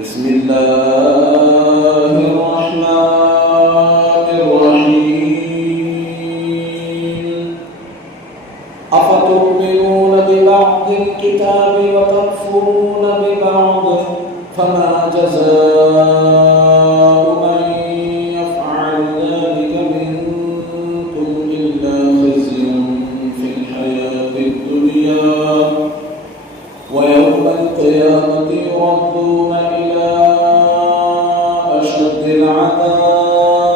بسم الله الرحمن الرحيم أفتؤمنون ببعض الكتاب وتكفرون ببعض فما جزاء من يفعل ذلك منكم إلا خزي في الحياة الدنيا ويوم القيامة يردون إلى أشد العذاب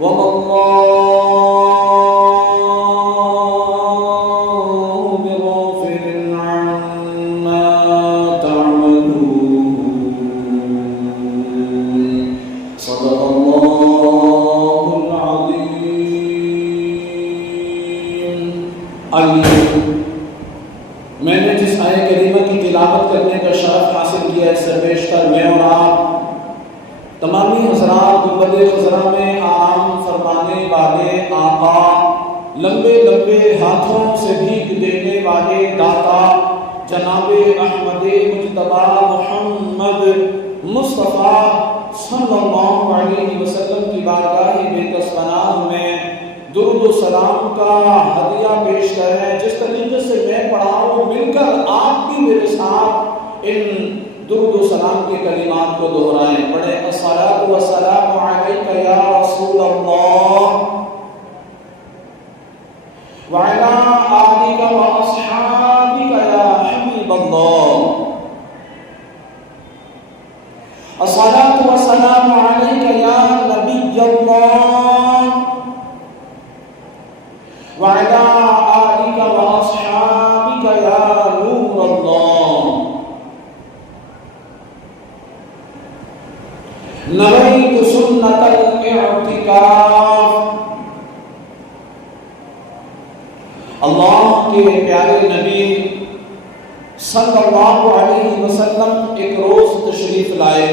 وما الله بغافل عما تعملون صدق الله العظيم. میں نے جس آیت کریمہ کی تلاوت کرنے کا شرف حاصل کیا ہے سر بیشتر میں اور آپ تمامی حضرات گنبد خضرا میں عام فرمانے والے آقا، لمبے لمبے ہاتھوں سے بھیک دینے والے داتا جناب احمد مجتبی محمد مصطفیٰ صلی اللہ علیہ وسلم کی بارگاہ بےکس پناہ میں درود و سلام کا ہدیہ پیش کریں. جس طریقے سے میں پڑھا ہوں مل کر آپ بھی میرے ساتھ ان درود و سلام کے کلمات کو دہرائیں. پڑھیں الصلاۃ والسلام علیک یا رسول اللہ وعلی آلک واصحابک یا حبیب اللہ. الصلاۃ والسلام علیک یا نبی اللہ وعلى آلك وأصحابك يا نور الله. نويت سنة الاعتكاف. اللہ کے پیارے نبی صلی اللہ علیہ وسلم ایک روز تشریف لائے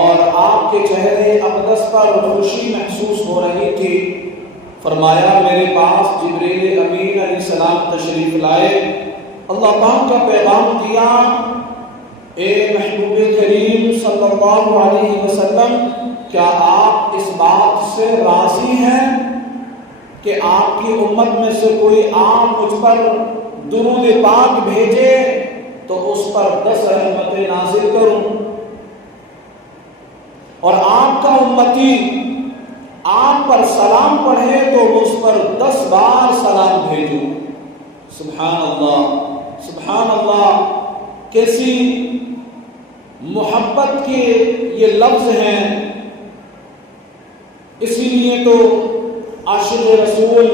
اور آپ کے چہرے اقدس پر خوشی محسوس ہو رہی تھی. فرمایا میرے پاس جبریل امین علیہ السلام تشریف لائے، اللہ پاک کا پیغام دیا، اے محبوب کریم صلی اللہ علیہ وسلم کیا آپ اس بات سے راضی ہیں کہ آپ کی امت میں سے کوئی عام مجھ پر درود پاک بھیجے تو اس پر 10 رحمتیں نازل کروں، اور آپ کا امتی آپ پر سلام پڑھے تو اس پر 10 بار سلام بھیجو. سبحان اللہ سبحان اللہ. کیسی محبت کے یہ لفظ ہیں. اسی لیے تو عاشق رسول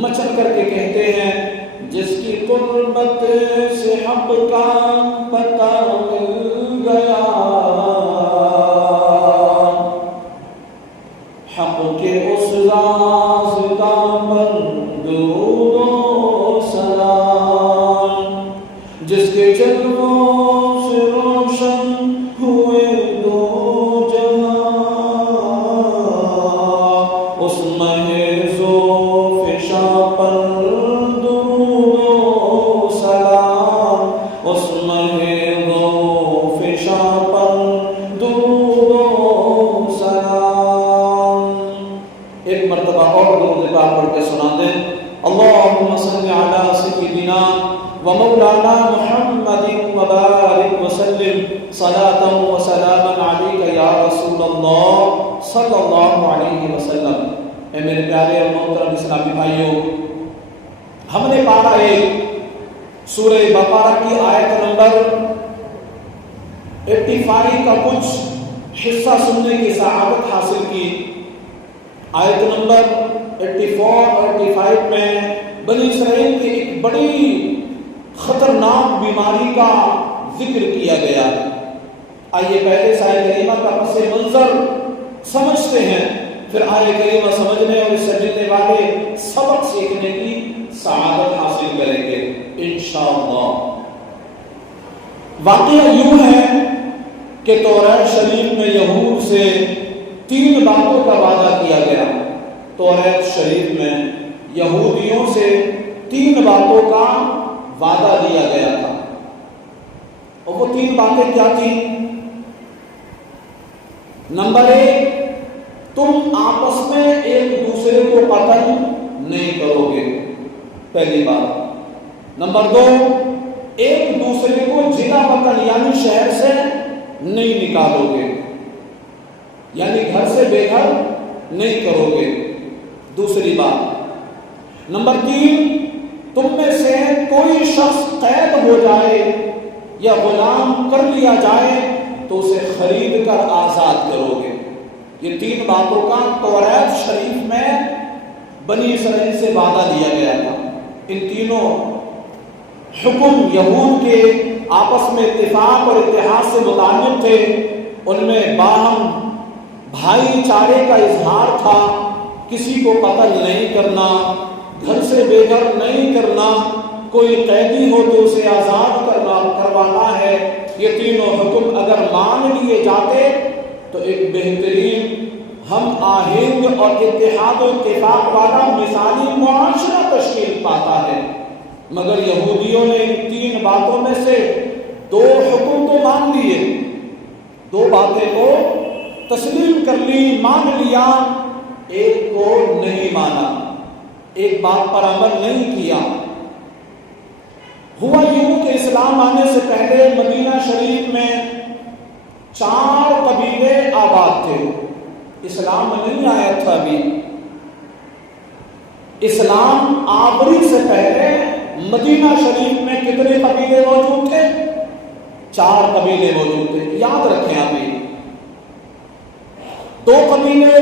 مچل کر کے کہتے ہیں جس کی قربت سے حب کا پتہ مل گیا، حق کے اس راز کا پر درود و سلام، جس کے جلووں سے روشن ہوئے دو جہاں، اس مہ ذوالفشا پر درود و سلام، اس مہ ذوالفشا پر درود و سلام. ایک مرتبہ اور درود پاک پڑھ کے سنا دیں. اللہم صلی علی سیدنا و مولانا محمد وبارک وسلم صلاۃ و سلاما علیک یا رسول اللہ صلی اللہ علیہ وسلم. اے میرے پیارے اور محترم اسلامی بھائیوں، ہم نے پارہ ایک سورہ بقرہ کی آیت نمبر 85 کا کچھ حصہ سننے کی سعادت حاصل کی. آیت نمبر 84 اور 85 میں بنی اسرائیل کی ایک بڑی خطرناک بیماری کا ذکر کیا گیا. آئیے پہلے اس آیت کریمہ کا پس منظر سمجھتے ہیں، پھر آیت کریمہ سمجھنے اور اس سے ملنے والے سبق سیکھنے کی سعادت حاصل کریں گے انشاءاللہ. واقعہ یوں ہے کہ توریت شریف میں یہود سے 3 باتوں کا وعدہ کیا گیا. توریت شریف میں یہودیوں سے 3 باتوں کا وعدہ دیا گیا تھا، اور وہ 3 باتیں کیا تھی؟ نمبر 1، تم آپس میں ایک دوسرے کو قتل نہیں کرو گے، پہلی بات۔ نمبر 2، ایک دوسرے کو ضلع وطن یعنی شہر سے نہیں نکالو گے، یعنی گھر سے بے گھر نہیں کرو گے، دوسری بات۔ نمبر 3، تم میں سے کوئی شخص قید ہو جائے یا غلام کر لیا جائے تو اسے خرید کر آزاد کرو گے۔ یہ 3 باتوں کا توریت شریف میں بنی اسرائیل سے وعدہ دیا گیا تھا۔ ان تینوں حکم یہود کے آپس میں اتفاق اور اتحاد سے متعلق تھے، ان میں باہم بھائی چارے کا اظہار تھا، کسی کو قتل نہیں کرنا، گھر سے بے گھر نہیں کرنا، کوئی قیدی ہو تو اسے آزاد کروانا ہے۔ یہ تینوں حکم اگر مان لیے جاتے تو ایک بہترین ہم آہنگ اور اتحاد و اتفاق والا مثالی معاشرہ تشکیل پاتا ہے، مگر یہودیوں نے ان 3 باتوں میں سے 2 حکم تو مان لیے، 2 باتیں کو تسلیم کر لی، مان لیا، ایک کو نہیں مانا، ایک بات پر عمل نہیں کیا۔ ہوا یوں کہ اسلام آنے سے پہلے مدینہ شریف میں 4 قبیلے آباد تھے۔ اسلام نہیں آیا تھا ابھی، اسلام آوری سے پہلے مدینہ شریف میں کتنے قبیلے موجود تھے؟ 4 قبیلے موجود تھے، یاد رکھیں ابھی۔ 2 قبیلے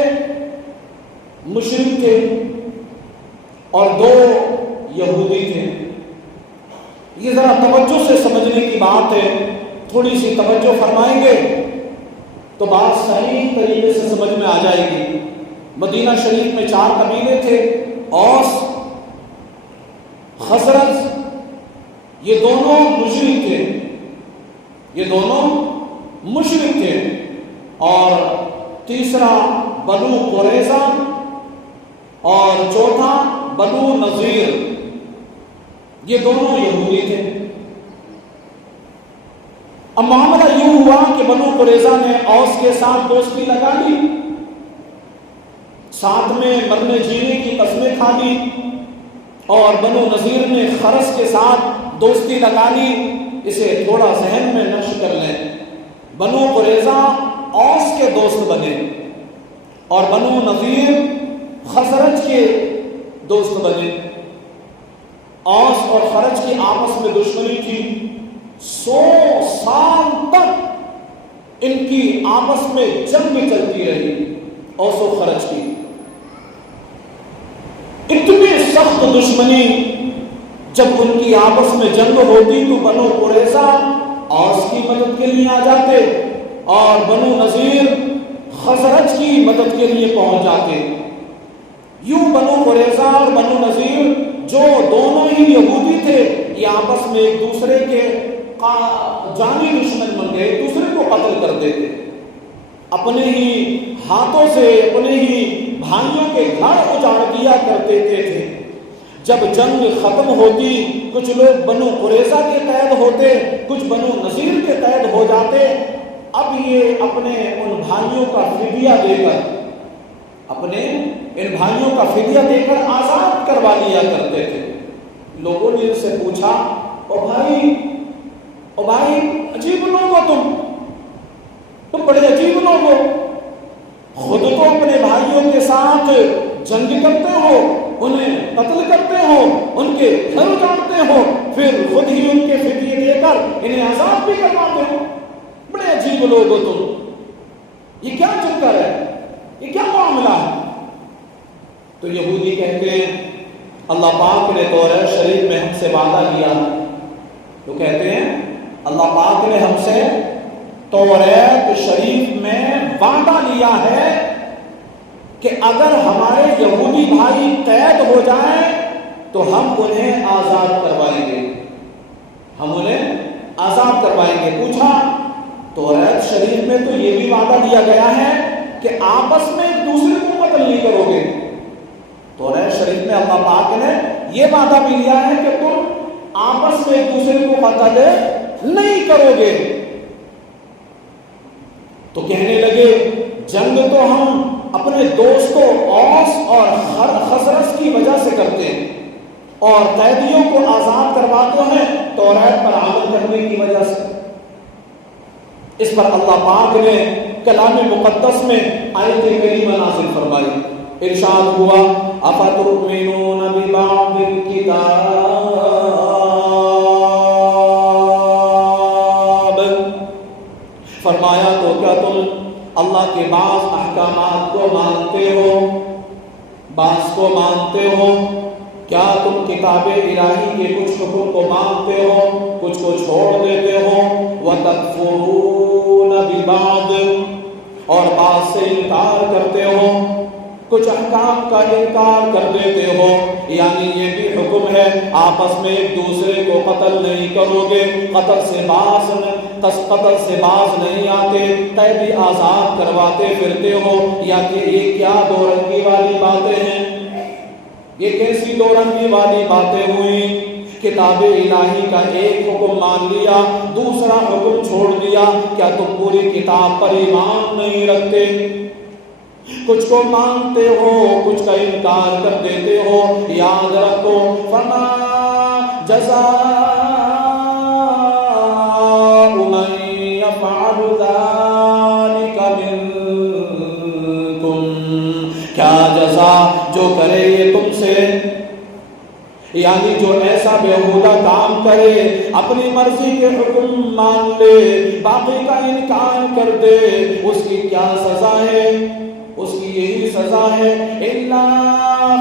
مشرک تھے اور 2 یہودی تھے۔ یہ ذرا توجہ سے سمجھنے کی بات ہے، تھوڑی سی توجہ فرمائیں گے تو بات صحیح طریقے سے سمجھ میں آ جائے گی۔ مدینہ شریف میں 4 قبیلے تھے، اوس، خزرج، یہ دونوں مشرک تھے، یہ دونوں مشرک تھے، اور تیسرا بنو قریظہ اور چوتھا بنو نذیر، یہ دونوں یہودی تھے۔ اب معاملہ یوں ہوا کہ بنو قریظہ نے اوس کے ساتھ دوستی لگا لی، ساتھ میں مرنے جینے کی قسمیں کھا لی، اور بنو نذیر نے خرس کے ساتھ دوستی لگا لی۔ اسے تھوڑا ذہن میں نقش کر لیں، بنو قریظہ اوس کے دوست بنے اور بنو نذیر خزرج کے دوست بنے۔ اوس اور خرج کی آپس میں دشمنی تھی، 100 سال تک ان کی آپس میں جنگ چلتی رہی، اوس و خرج کی اتنی سخت دشمنی۔ جب ان کی آپس میں جنگ ہوتی تو بنو قریظہ اوس کی مدد کے لیے آ جاتے اور بنو نذیر خزرج کی مدد کے لیے پہنچ جاتے۔ یوں بنو قریظہ اور بنو نذیر جو دونوں ہی یہودی تھے، یہ آپس میں ایک دوسرے کے جانی دشمن بن گئے، ایک دوسرے کو قتل کرتے تھے، اپنے ہی ہاتھوں سے اپنے ہی بھائیوں کے گھر اجاڑ دیا کرتے تھے۔ جب جنگ ختم ہوتی، کچھ لوگ بنو قریظہ کے قید ہوتے، کچھ بنو نذیر کے قید ہو جاتے۔ اب یہ اپنے ان بھائیوں کا فدیہ دے کر، اپنے ان بھائیوں کا فدیہ دے کر آزاد کروا لیا کرتے تھے۔ لوگوں نے ان سے پوچھا، او بھائی عجیب لوگ ہو تم بڑے عجیب لوگ ہو، خود تو اپنے بھائیوں کے ساتھ جنگ کرتے ہو، انہیں قتل کرتے ہو، ان کے گھر اجاڑتے ہو، پھر خود ہی ان کے فدیے دے کر انہیں آزاد بھی کرواتے ہو، بڑے عجیب لوگ ہو تم، یہ کیا چکر ہے، یہ کیا معاملہ ہے؟ تو یہودی کہتے ہیں اللہ پاک نے توریت شریف میں ہم سے وعدہ کیا، تو کہتے ہیں اللہ پاک نے ہم سے توریت شریف میں وعدہ لیا ہے کہ اگر ہمارے یہودی بھائی قید ہو جائیں تو ہم انہیں آزاد کروائیں گے، ہم انہیں آزاد کروائیں گے۔ پوچھا توریت شریف میں تو یہ بھی وعدہ دیا گیا ہے کہ آپس میں ایک دوسرے کو قتل نہیں کرو گے، توریت شریف میں اللہ پاک نے یہ وعدہ بھی لیا ہے کہ تم آپس میں ایک دوسرے کو قتل نہیں کرو گے. تو کہنے لگے جنگ تو ہم اپنے دوستوں اوس اور خزرج کی وجہ سے کرتے ہیں اور قیدیوں کو آزاد کرواتے ہیں توریت پر عمل کرنے کی وجہ سے. اس پر اللہ پاک نے کلام مقدس میں آیت کریمہ نازل فرمائی. ارشاد ہوا افتؤمنون ببعض الکتاب، فرمایا تو کیا تم اللہ کے بعض احکامات کو مانتے ہو، بعض کو مانتے ہو؟ کیا تم کتاب الہی کے کچھ حکم کو مانتے ہو، کچھ کو چھوڑ دیتے ہو؟ وَتَكْفُرُونَ بِبَعْضٍ، اور بعض سے انکار کرتے ہو، کچھ احکام کا انکار کر دیتے ہو. یعنی یہ بھی حکم ہے آپس میں ایک دوسرے کو قتل نہیں کرو گے، قتل سے باز نہیں آتے، قیدی آزاد کرواتے پھرتے ہو. یا کہ یہ کیا دو رنگی والی باتیں ہیں؟ یہ کیسی دو رنگی والی باتیں ہوئی؟ کتاب الہی کا ایک حکم مان لیا، دوسرا حکم چھوڑ دیا. کیا تم پوری کتاب پر ایمان نہیں رکھتے؟ کچھ کو مانتے ہو، کچھ کا انکار کر دیتے ہو. یاد رکھو فما جزاء من يفعل ذلك منكم، کیا جزا جو کرے یہ تم سے، یعنی جو ایسا بیہودہ کام کرے، اپنی مرضی کے حکم مان لے، باقی کا انکار کر دے، اس کی کیا سزا ہے؟ اس کی یہی سزا ہے الا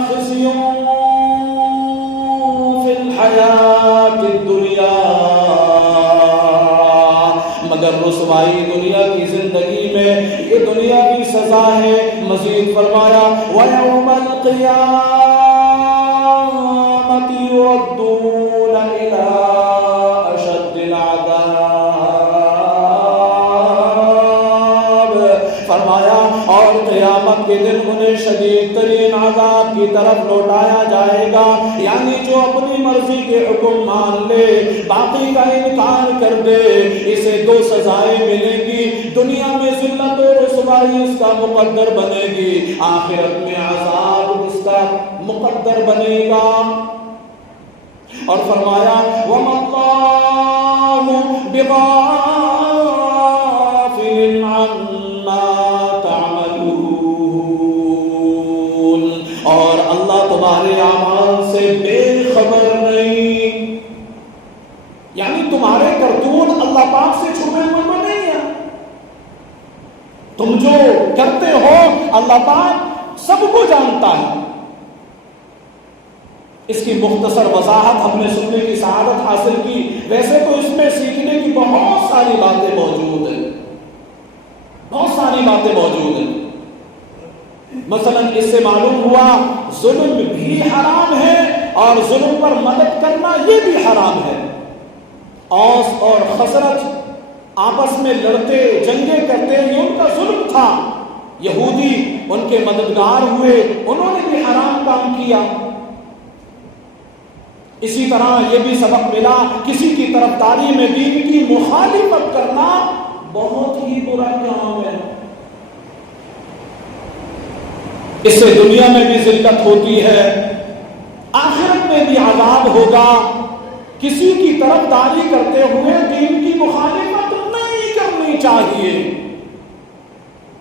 خزي في الحیات الدنیا، مگر رسوائی دنیا کی زندگی میں، یہ دنیا کی سزا ہے. مزید فرمایا وَيَوْمَ الْقِيَامَةِ يُرَدُّونَ إِلَىٰ أَشَدِّ الْعَذَابِ، فرمایا اور قیامت کے دن انہیں شدید ترین عذاب کی طرف لوٹایا جائے گا. یعنی جو اپنی مرضی کے حکم مان لے، باقی کا انکار کر دے، اسے دو سزائیں ملیں گی. دنیا میں ذلت و رسوائی اس کا مقدر بنے گی، آخرت میں عذاب اس کا مقدر بنے گا. اور فرمایا وَمَا اللَّهُ بِغَافِلٍ عَمَّا تَعْمَلُونَ، اور اللہ تمہارے اعمال سے بے خبر نہیں. یعنی تمہارے کرتوت اللہ پاک سے چھپے ہوئے نہیں ہیں. تم جو کرتے ہو اللہ پاک سب کو جانتا ہے. اس کی مختصر وضاحت ہم نے سننے کی سعادت حاصل کی. ویسے تو اس میں سیکھنے کی بہت ساری باتیں موجود ہیں، بہت ساری باتیں موجود ہیں. مثلا اس سے معلوم ہوا ظلم بھی حرام ہے اور ظلم پر مدد کرنا یہ بھی حرام ہے. اوس اور خزرج آپس میں لڑتے جنگیں کرتے، یہ ان کا ظلم تھا. یہودی ان کے مددگار ہوئے، انہوں نے بھی حرام کام کیا. اسی طرح یہ بھی سبق ملا کسی کی طرفداری میں دین کی مخالفت کرنا بہت ہی برا کام ہے. اس سے دنیا میں بھی ذلت ہوتی ہے، آخرت میں بھی عذاب ہوگا. کسی کی طرفداری کرتے ہوئے دین کی مخالفت نہیں کرنی چاہیے،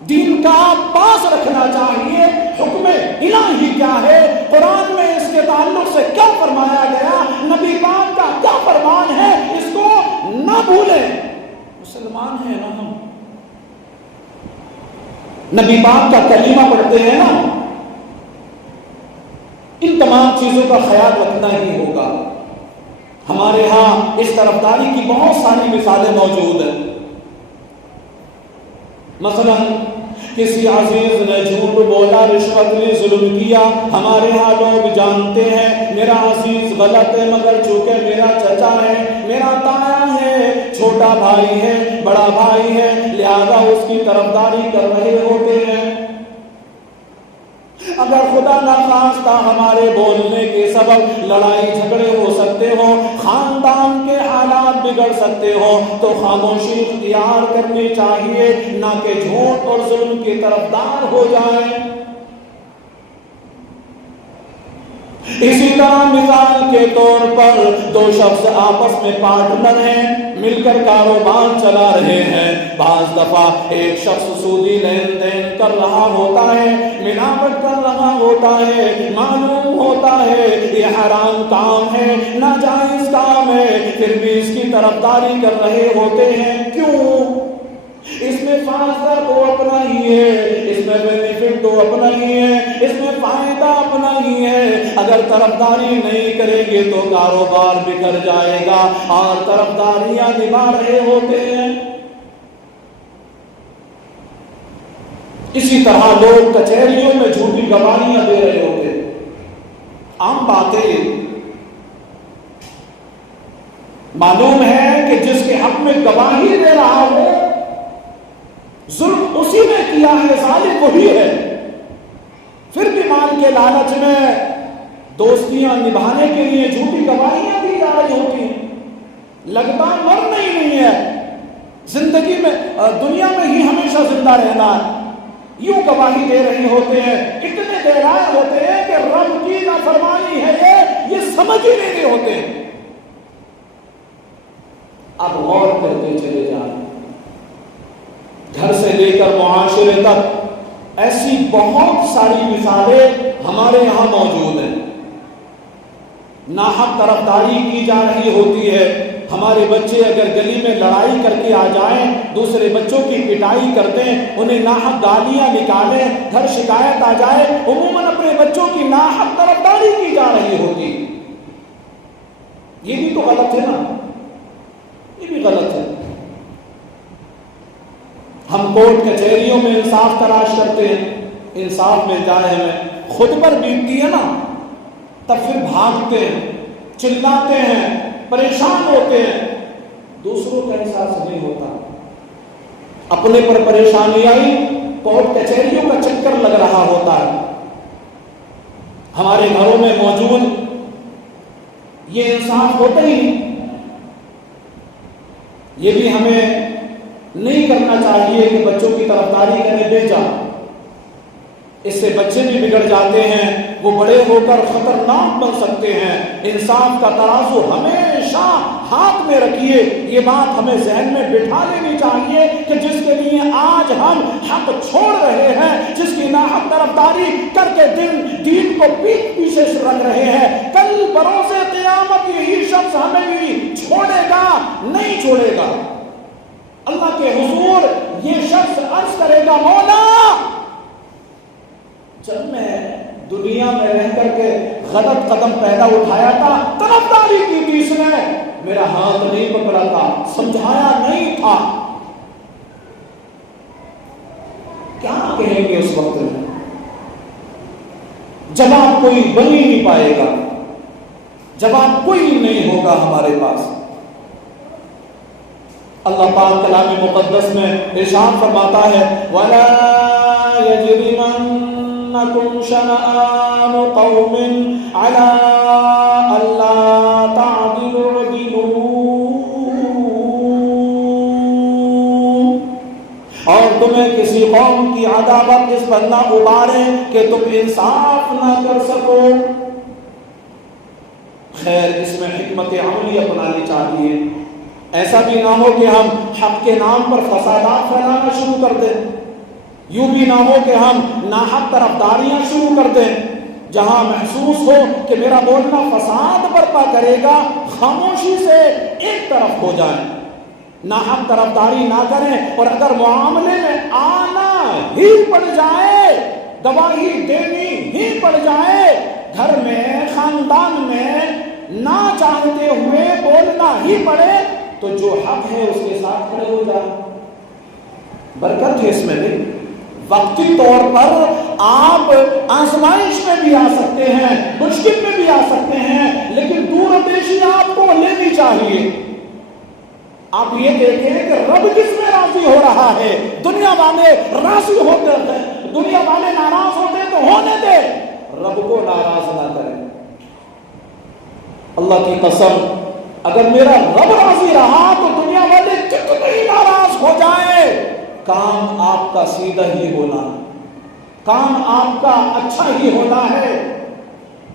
دین کا پاس رکھنا چاہیے. حکم الہی کیا ہے، قرآن میں اس کے تعلق سے کیا فرمایا گیا، نبی پاک کا کیا فرمان ہے، اس کو نہ بھولیں. مسلمان ہیں نا ہم، نبی پاک کا کلمہ پڑھتے ہیں نا، ان تمام چیزوں کا خیال رکھنا ہی ہوگا. ہمارے ہاں اس طرفداری کی بہت ساری مثالیں موجود ہیں. مثلا کسی عزیز نے جھوٹ بولا، رشوت لی، ظلم کیا. ہمارے ہاں لوگ جانتے ہیں میرا عزیز غلط ہے، مگر چونکہ میرا چچا ہے، میرا تایا ہے، چھوٹا بھائی ہے، بڑا بھائی ہے، لہذا اس کی طرفداری کر رہے ہوتے ہیں. اگر خدا نخواستہ ہمارے بولنے کے سبب لڑائی جھگڑے ہو سکتے ہو، خاندان کے حالات بگڑ سکتے ہو، تو خاموشی اختیار کرنی چاہیے، نہ کہ جھوٹ اور ظلم کی طرفدار ہو جائیں۔ اسی طرح مثال کے طور پر دو شخص آپس میں پارٹنر ہیں، مل کر کاروبار چلا رہے ہیں، بعض دفعہ ایک شخص سودی لین دین کر رہا ہوتا ہے، ملاوٹ کر رہا ہوتا ہے، معلوم ہوتا ہے یہ حرام کام ہے، ناجائز کام ہے، پھر بھی اس کی طرفداری کر رہے ہوتے ہیں۔ کیوں؟ اس میں فائدہ تو اپنا ہی ہے، اس میں بینیفٹ تو اپنا ہی ہے، اس میں فائدہ اپنا ہی ہے۔ اگر طرفداری نہیں کریں گے تو کاروبار بکھر جائے گا، اور طرفداریاں نبھا رہے ہوتے ہیں۔ اسی طرح لوگ کچہریوں میں جھوٹی گواہیاں دے رہے ہوتے ہیں۔ عام باتیں معلوم ہے کہ جس کے حق میں گواہی دے رہا ہو ظلم اسی نے کیا ہے، ظالم وہی ہے، پھر بھی مال کے لالچ میں دوستیاں نبھانے کے لیے جھوٹی گواہیاں دی جا رہی ہوتی ہیں۔ لگتا مرنا ہی نہیں ہے، زندگی میں دنیا میں ہی ہمیشہ زندہ رہنا ہے، یوں گواہی دے رہے ہوتے ہیں، اتنے دیرائر ہوتے ہیں کہ رب کی نافرمانی ہے یہ سمجھ ہی نہیں رہے ہوتے ہیں۔ اب غور کرتے چلے جائیں، گھر سے لے کر معاشرے تک ایسی بہت ساری مثالیں ہمارے یہاں موجود ہیں۔ ناحق طرفداری کی جا رہی ہوتی ہے۔ ہمارے بچے اگر گلی میں لڑائی کر کے آ جائیں، دوسرے بچوں کی پٹائی کر دیں، انہیں ناحق گالیاں نکالیں، گھر شکایت آ جائے، عموماً اپنے بچوں کی ناحق طرفداری کی جا رہی ہوتی۔ یہ بھی تو غلط ہے نا، یہ بھی غلط ہے۔ ہم کورٹ کچہریوں میں انصاف تلاش کرتے ہیں، انصاف مل جائے ہمیں، خود پر بیتتی ہے نا، تب پھر بھاگتے ہیں، چلاتے ہیں، پریشان ہوتے ہیں، دوسروں کا احساس نہیں ہوتا۔ اپنے پر پریشانی آئی، کورٹ کچہریوں کا چکر لگ رہا ہوتا ہے۔ ہمارے گھروں میں موجود یہ انصاف ہوتا ہی نہیں۔ یہ بھی ہمیں نہیں کرنا چاہیے کہ بچوں کی طرفداری کریں بیجا، اس سے بچے بھی بگڑ جاتے ہیں، وہ بڑے ہو کر خطرناک بن سکتے ہیں۔ انصاف کا ترازو ہمیشہ ہاتھ میں رکھیے، یہ بات ہمیں ذہن میں بٹھا لینی چاہیے کہ جس کے لیے آج ہم حق چھوڑ رہے ہیں، جس کی ناحق طرفداری کر کے دین کو پیٹ پیچھے رکھ رہے ہیں، کل بروز قیامت یہی شخص ہمیں بھی چھوڑے گا نہیں چھوڑے گا۔ اللہ کے حضور یہ شخص عرض کرے گا، مولا جب میں دنیا میں رہ کر کے غلط قدم پہلا اٹھایا تھا، طرفداری کی تھی، اس نے میرا ہاتھ نہیں پکڑا تھا، سمجھایا نہیں تھا۔ کیا کہیں گے اس وقت میں؟ جواب کوئی بن ہی نہیں پائے گا، جواب کوئی نہیں ہوگا ہمارے پاس۔ اللہ پاک کلام مقدس میں ارشاد فرماتا ہے، وَلَا يَجْرِمَنَّكُمْ شَنَآنُ قَوْمٍ عَلَىٰ أَلَّا تَعْدِلُوا اعْدِلُوا، اور تمہیں کسی قوم کی عداوت اس پر نہ ابارے کہ تم انصاف نہ کر سکو۔ خیر، اس میں حکمت عملی اپنانی چاہیے، ایسا بھی نہ ہو کہ ہم حق کے نام پر فسادات پھیلانا شروع کر دیں، یوں بھی نہ ہو کہ ہم ناحق طرفداریاں شروع کر دیں۔ جہاں محسوس ہو کہ میرا بولنا فساد برپا کرے گا، خاموشی سے ایک طرف ہو جائیں، ناحق طرفداری نہ کریں، اور اگر معاملے میں آنا ہی پڑ جائے، گواہی دینی ہی پڑ جائے، گھر میں خاندان میں نہ چاہتے ہوئے بولنا ہی پڑے، تو جو حق ہے اس کے ساتھ کھڑے ہو جائیں۔ برکت ہے اس میں بھی۔ وقتی طور پر آپ آزمائش میں بھی آ سکتے ہیں، مشکل میں بھی آ سکتے ہیں، لیکن دور اندیشی آپ کو لینی چاہیے۔ آپ یہ دیکھیں کہ رب کس میں راضی ہو رہا ہے۔ دنیا والے راضی ہوتے ہیں، دنیا والے ناراض ہوتے ہیں تو ہونے دے, رب کو ناراض نہ کرے. اللہ کی قسم, اگر میرا رب راضی رہا تو دنیا والے کتنے ہی ناراض ہو جائیں, کام آپ کا سیدھا ہی ہونا, کام آپ کا اچھا ہی ہونا ہے.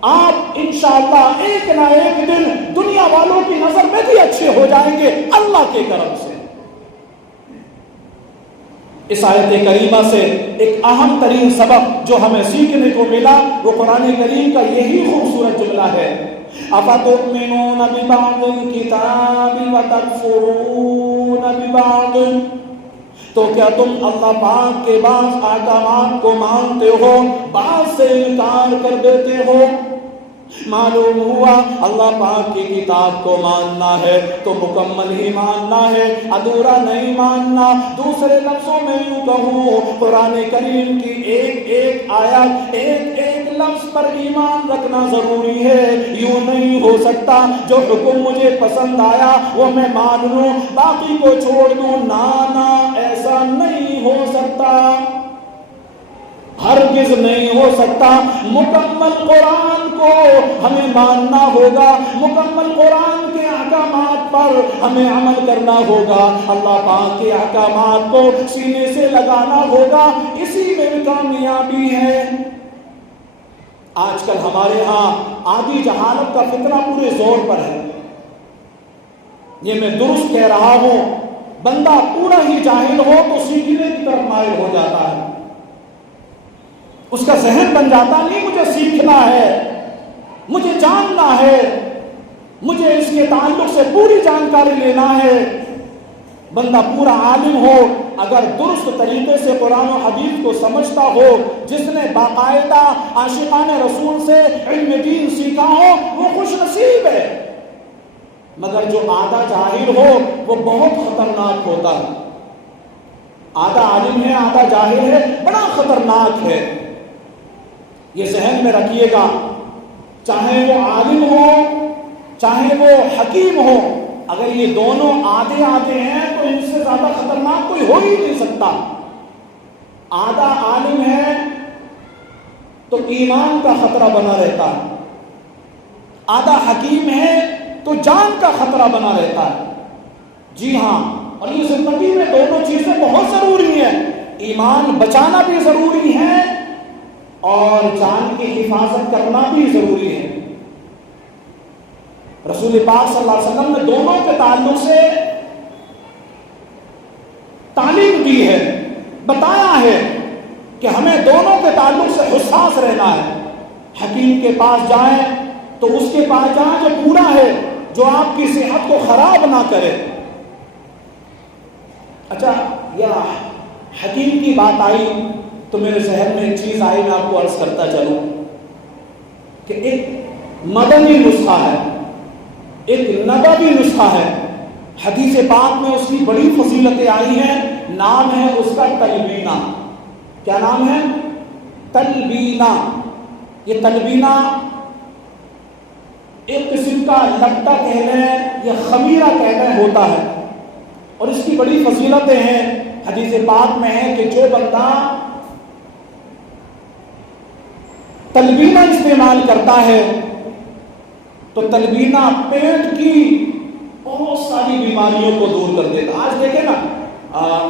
آپ انشاءاللہ ایک نہ ایک دن دنیا والوں کی نظر میں بھی اچھے ہو جائیں گے اللہ کے کرم سے. اس آیت کریمہ سے ایک اہم ترین سبق جو ہمیں سیکھنے کو ملا وہ قرآن کریم کا یہی خوبصورت جملہ ہے, اَفَتُؤْمِنُونَ بِبَعْضِ الْكِتَابِ وَتَكْفُرُونَ بِبَعْضٍ, تو کیا تم اللہ پاک کے بعض احکامات کو مانتے ہو, بعض سے انکار کر دیتے ہو. معلوم ہوا اللہ پاک کی کتاب کو ماننا ہے تو مکمل ہی ماننا ہے, ادھورا نہیں ماننا. دوسرے لفظوں میں یوں کہوں, قرآن کریم کی ایک ایک آیت, ایک ایک لفظ پر ایمان رکھنا ضروری ہے. یوں نہیں ہو سکتا جو حکم مجھے پسند آیا وہ میں مان لوں, باقی کو چھوڑ دوں. نا, ایسا نہیں ہو سکتا, ہرگز نہیں ہو سکتا. مکمل قرآن کو ہمیں ماننا ہوگا, مکمل قرآن کے احکامات پر ہمیں عمل کرنا ہوگا, اللہ پاک کے احکامات کو سینے سے لگانا ہوگا. اسی میں کامیابی ہے. آج کل ہمارے ہاں آدھی جہالت کا فتنہ پورے زور پر ہے. یہ میں درست کہہ رہا ہوں, بندہ پورا ہی جاہل ہو تو سیکھنے کی طرف مائل ہو جاتا ہے. اس کا ذہن بن جاتا نہیں مجھے سیکھنا ہے, مجھے جاننا ہے, مجھے اس کے تعلق سے پوری جانکاری لینا ہے. بندہ پورا عالم ہو, اگر درست طریقے سے قرآن و حدیث کو سمجھتا ہو, جس نے باقاعدہ عاشقان رسول سے علم دین سیکھا ہو, وہ خوش نصیب ہے. مگر جو آدھا جاہل ہو وہ بہت خطرناک ہوتا ہے. آدھا عالم ہے آدھا جاہل ہے, بڑا خطرناک ہے. یہ ذہن میں رکھیے گا, چاہے وہ عالم ہو چاہے وہ حکیم ہو, اگر یہ دونوں آدھے آدھے ہیں تو ان سے زیادہ خطرناک کوئی ہو ہی نہیں سکتا. آدھا عالم ہے تو ایمان کا خطرہ بنا رہتا ہے, آدھا حکیم ہے تو جان کا خطرہ بنا رہتا ہے. جی ہاں, اور یہ زندگی میں دونوں چیزیں بہت ضروری ہیں. ایمان بچانا بھی ضروری ہے اور جان کی حفاظت کرنا بھی ضروری ہے. رسول پاک صلی اللہ علیہ وسلم نے دونوں کے تعلق سے تعلیم دی ہے, بتایا ہے کہ ہمیں دونوں کے تعلق سے حساس رہنا ہے. حکیم کے پاس جائیں تو اس کے پاس جائیں جو پورا ہے, جو آپ کی صحت کو خراب نہ کرے. اچھا, یا حکیم کی بات آئی تو میرے ذہن میں ایک چیز آئی, میں آپ کو عرض کرتا چلوں کہ ایک مدنی نسخہ ہے, ایک نبوی نسخہ ہے. حدیث پاک میں اس کی بڑی فضیلتیں آئی ہیں. نام ہے اس کا تلبینہ. کیا نام ہے؟ تلبینہ. یہ تلبینہ ایک قسم کا لٹا کہنا ہے یا خمیرہ کہنا ہوتا ہے, اور اس کی بڑی فضیلتیں ہیں. حدیث پاک میں ہے کہ جو بندہ تلبینہ استعمال کرتا ہے تو تلبینہ پیٹ کی بہت ساری بیماریوں کو دور کر دیتا. آج دیکھیں نا,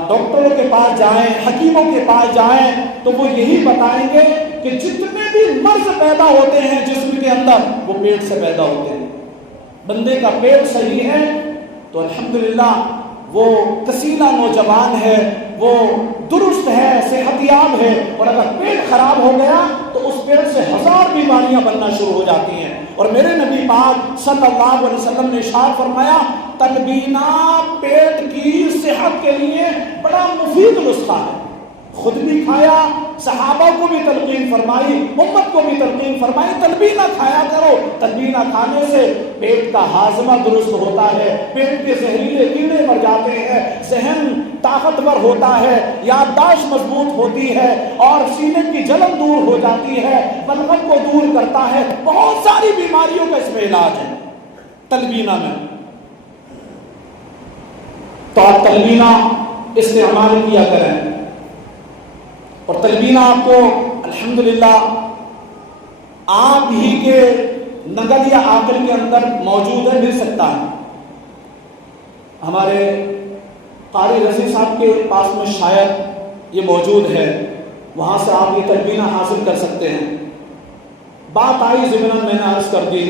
ڈاکٹروں کے پاس جائیں, حکیموں کے پاس جائیں تو وہ یہی بتائیں گے کہ جتنے بھی مرض پیدا ہوتے ہیں جسم کے اندر وہ پیٹ سے پیدا ہوتے ہیں. بندے کا پیٹ صحیح ہے تو الحمدللہ وہ کسیلا نوجوان ہے, وہ درست ہے, صحت یاب ہے. اور اگر پیٹ خراب ہو گیا تو اس پیٹ سے 1000 بیماریاں بننا شروع ہو جاتی ہیں. اور میرے نبی پاک صلی اللہ علیہ وسلم نے ارشاد فرمایا, تلبینہ پیٹ کی صحت کے لیے بڑا مفید نسخہ ہے. خود بھی کھایا, صحابہ کو بھی تلقین فرمائی, امت کو بھی تلقین فرمائی, تلبینہ کھایا کرو. تلبینہ کھانے سے پیٹ کا ہاضمہ درست ہوتا ہے, پیٹ کے زہریلے کیڑے مر جاتے ہیں, ذہن طاقتور ہوتا ہے, یادداشت مضبوط ہوتی ہے, اور سینے کی جلن دور ہو جاتی ہے, بلغم کو دور کرتا ہے. بہت ساری بیماریوں کا اس میں علاج ہے تلبینہ میں. تو آپ تلبینہ استعمال کیا کریں. اور تلبینہ آپ کو الحمدللہ آپ ہی کے نگل یا عقل کے اندر موجود ہے، مل سکتا ہے۔ ہمارے قاری رضی صاحب کے پاس میں شاید یہ موجود ہے، وہاں سے آپ یہ تلبینہ حاصل کر سکتے ہیں۔ بات آئی ضمناً میں نے عرض کر دی،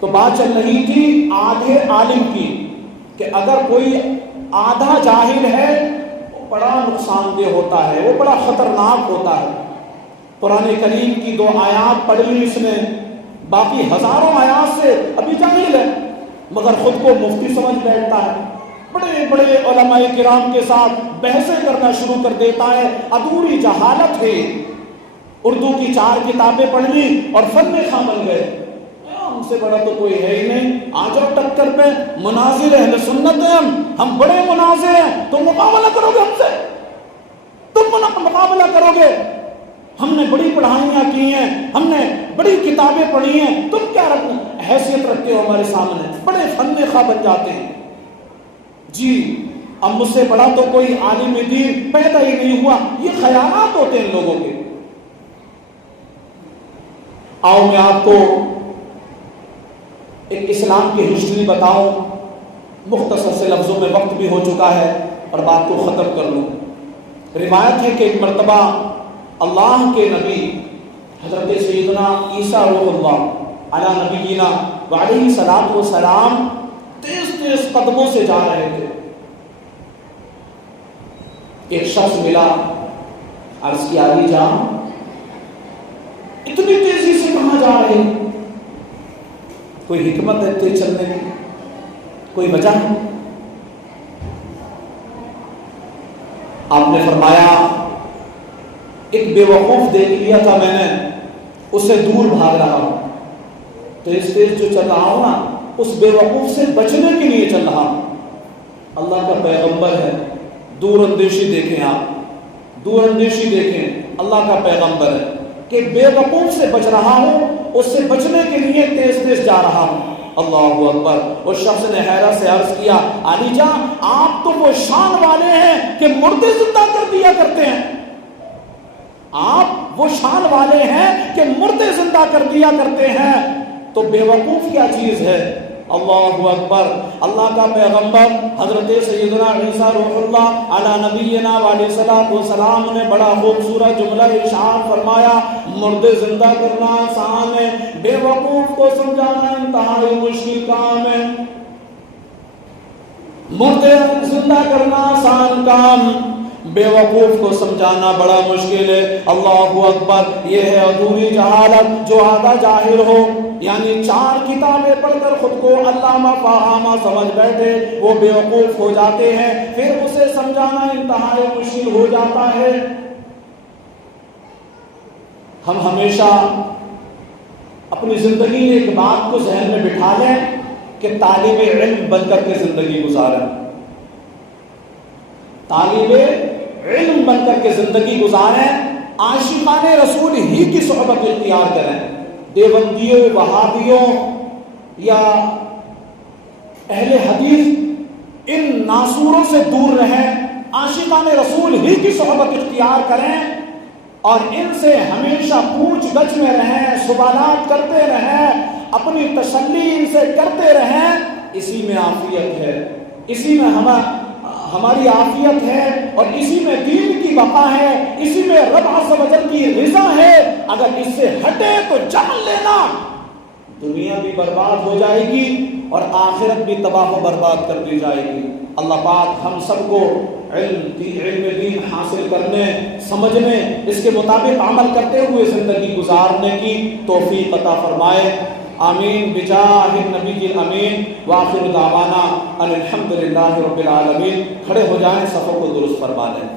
تو بات چل رہی تھی آدھے عالم کی، کہ اگر کوئی آدھا جاہل ہے وہ بڑا نقصان دہ ہوتا ہے، وہ بڑا خطرناک ہوتا ہے۔ قرآن کریم کی 2 آیات پڑھ لی اس نے، باقی ہزاروں آیات سے ابھی جاہل ہے، مگر خود کو مفتی سمجھ بیٹھتا ہے، بڑے بڑے علماء کرام کے ساتھ بحثیں کرنا شروع کر دیتا ہے۔ ادھوری جہالت ہے، اردو کی 4 کتابیں پڑھ لی اور فن خواں بن گئے، ہم سے بڑا تو کوئی ہے ہی نہیں، آ جاؤ ٹکر پہ، مناظر اہل سنت ہیں، ہم بڑے مناظر ہیں، تم مقابلہ کرو گے ہم سے، تم مقابلہ کرو گے، ہم نے بڑی پڑھائیاں کی ہیں، ہم نے بڑی کتابیں پڑھی ہیں، تم کیا حیثیت رکھتے ہو ہمارے سامنے، بڑے فن خواں بن جاتے ہیں۔ جی اب مجھ سے بڑا تو کوئی عالم دین پیدا ہی نہیں ہوا، یہ خیالات ہوتے ہیں ان لوگوں کے۔ آؤ میں آپ کو ایک اسلام کی ہسٹری بتاؤں، مختصر سے لفظوں میں، وقت بھی ہو چکا ہے اور بات کو ختم کر لوں۔ روایت ہے کہ ایک مرتبہ اللہ کے نبی حضرت سیدنا عیسیٰ روح اللہ علی نبینا وعلیہ الصلوۃ والسلام تیز تیز قدموں سے جا رہے تھے۔ ایک شخص ملا، عرض کیا علی جان اتنی تیزی سے کہاں جا رہے ہیں؟ کوئی حکمت ہے تیز چلنے کی؟ کوئی وجہ ہے؟ آپ نے فرمایا ایک بے وقوف دیکھ لیا تھا میں نے، اس سے دور بھاگ رہا ہوں، تیز تیز جو چل رہا ہوں نا، اس بے وقوف سے بچنے کے لیے چل رہا ہوں۔ اللہ کا پیغمبر ہے، دور اندیشی دیکھیں، آپ دور اندیشی دیکھیں، اللہ کا پیغمبر ہے کہ بے وقوف سے بچ رہا ہوں، اس سے بچنے کے لیے تیز تیز جا رہا ہوں۔ اللہ اکبر۔ اس شخص نے حیرت سے عرض کیا علی جان آپ تو وہ شان والے ہیں کہ مردے زندہ کر دیا کرتے ہیں، آپ وہ شان والے ہیں کہ مردے زندہ کر دیا کرتے ہیں، تو بے وقوف کیا چیز ہے؟ اللہ اکبر۔ اللہ کا پیغمبر حضرت سیدنا عیسیٰ روح اللہ علی نبینا وعلیہ الصلوۃ والسلام نے بڑا خوبصورت جملہ ارشاد فرمایا، مردے زندہ کرنا آسان ہے، بے وقوف کو سمجھانا انتہائی مشکل کام ہے۔ مردے زندہ کرنا آسان کام، بے وقوف کو سمجھانا بڑا مشکل ہے۔ اللہ اکبر۔ یہ ہے ادھوری جہالت، جو آدھا جاہل ہو، یعنی 4 کتابیں پڑھ کر خود کو علامہ فہامہ سمجھ بیٹھے، وہ بے وقوف ہو جاتے ہیں، پھر اسے سمجھانا انتہائی مشکل ہو جاتا ہے۔ ہم ہمیشہ اپنی زندگی میں ایک بات کو ذہن میں بٹھا لیں کہ طالب علم بن کر کے زندگی گزاریں، طالب علم بن کر کے زندگی گزاریں، عاشقان رسول ہی کی صحبت اختیار کریں، دیوبندیوں، وہابیوں یا اہل حدیث ان ناسوروں سے دور رہیں، عاشقان رسول ہی کی صحبت اختیار کریں اور ان سے ہمیشہ پوچھ گچھ میں رہیں، سوالات کرتے رہیں، اپنی تسلی ان سے کرتے رہیں۔ اسی میں عافیت ہے، اسی میں ہماری عافیت ہے، اور اسی میں دین کی بقا ہے، اسی میں رب عز و جل کی رضا ہے۔ اگر اس سے ہٹے تو جان لینا دنیا بھی برباد ہو جائے گی اور آخرت بھی تباہ و برباد کر دی جائے گی۔ اللہ پاک ہم سب کو علم دین حاصل کرنے، سمجھنے، اس کے مطابق عمل کرتے ہوئے زندگی گزارنے کی توفیق عطا فرمائے۔ آمین بجاہ النبی الامین وآخر دعوانا ان الحمدللہ رب العالمین۔ کھڑے ہو جائیں، صفوں کو درست فرما لیں۔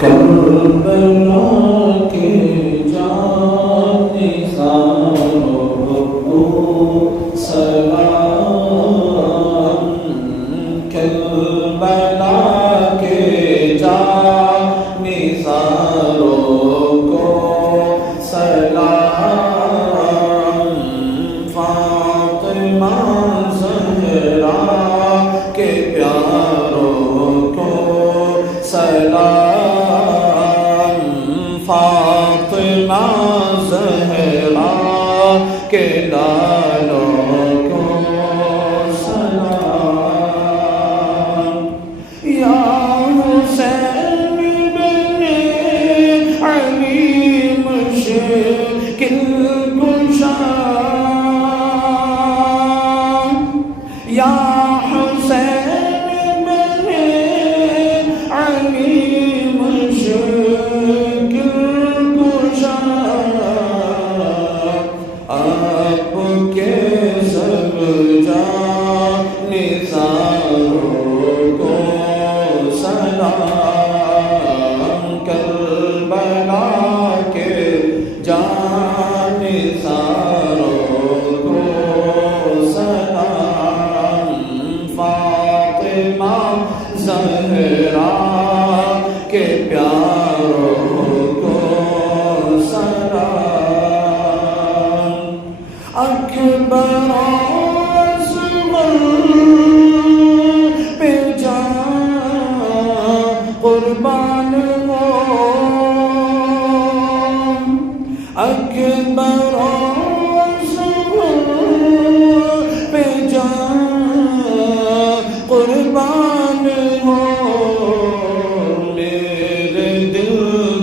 کربلا کے جان نثاروں کو سلام، کربلا کے جان نثاروں کو سلام، فاطمہ زہرا اکبر اصغر پہ جان قربان ہو، اکبر اصغر پہ جان قربان ہو، میرے دل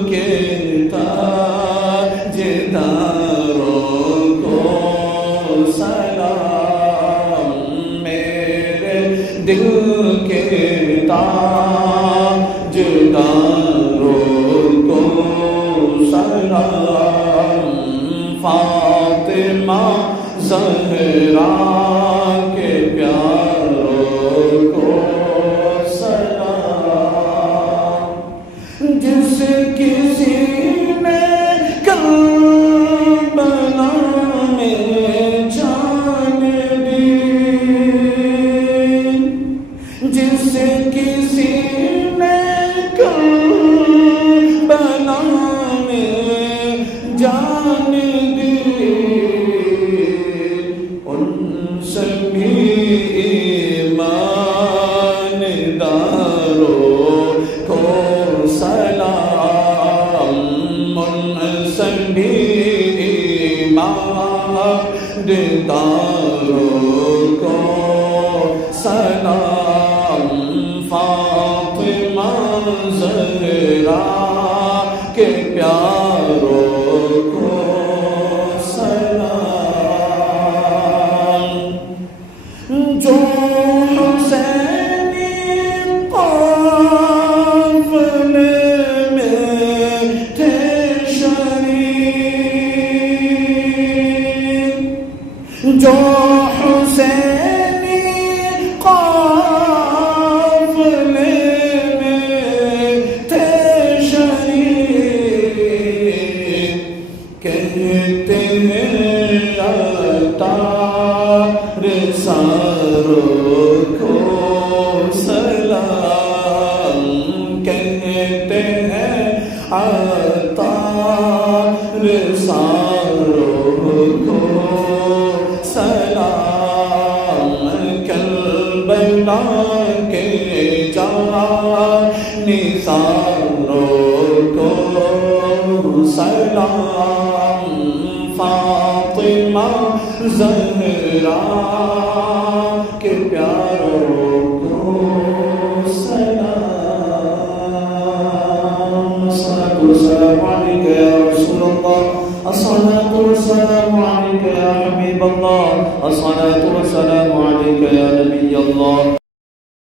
کے تاجداروں کو سلام، میرے دل کے تاجداروں کو سلام، فاطمہ زہرا کے پیاروں کو سلام، جس کسی نے کربلا میں جان دی، جس کسی نے کربلا میں جان دی، ان سبھی ایمانداروں کو سلام، ان سبھی ایمانداروں کو سلام، فاطمہ زہرا کے پیاروں کو سلام، جو حسینی قافلے میں تھے شریک، جو حسینی قافلے میں تھے شریک، کہتے ہیں عطار ساروں کو سلام، کہتے ہیں عطار ساروں کو سلام، کربلا کے جانثاروں کو سلام، فاطمہ زہرا کے پیاروں کو سلام، الصلاة والسلام علیک یا رسول اللہ، الصلاة والسلام علیک یا حبیب اللہ، الصلاة والسلام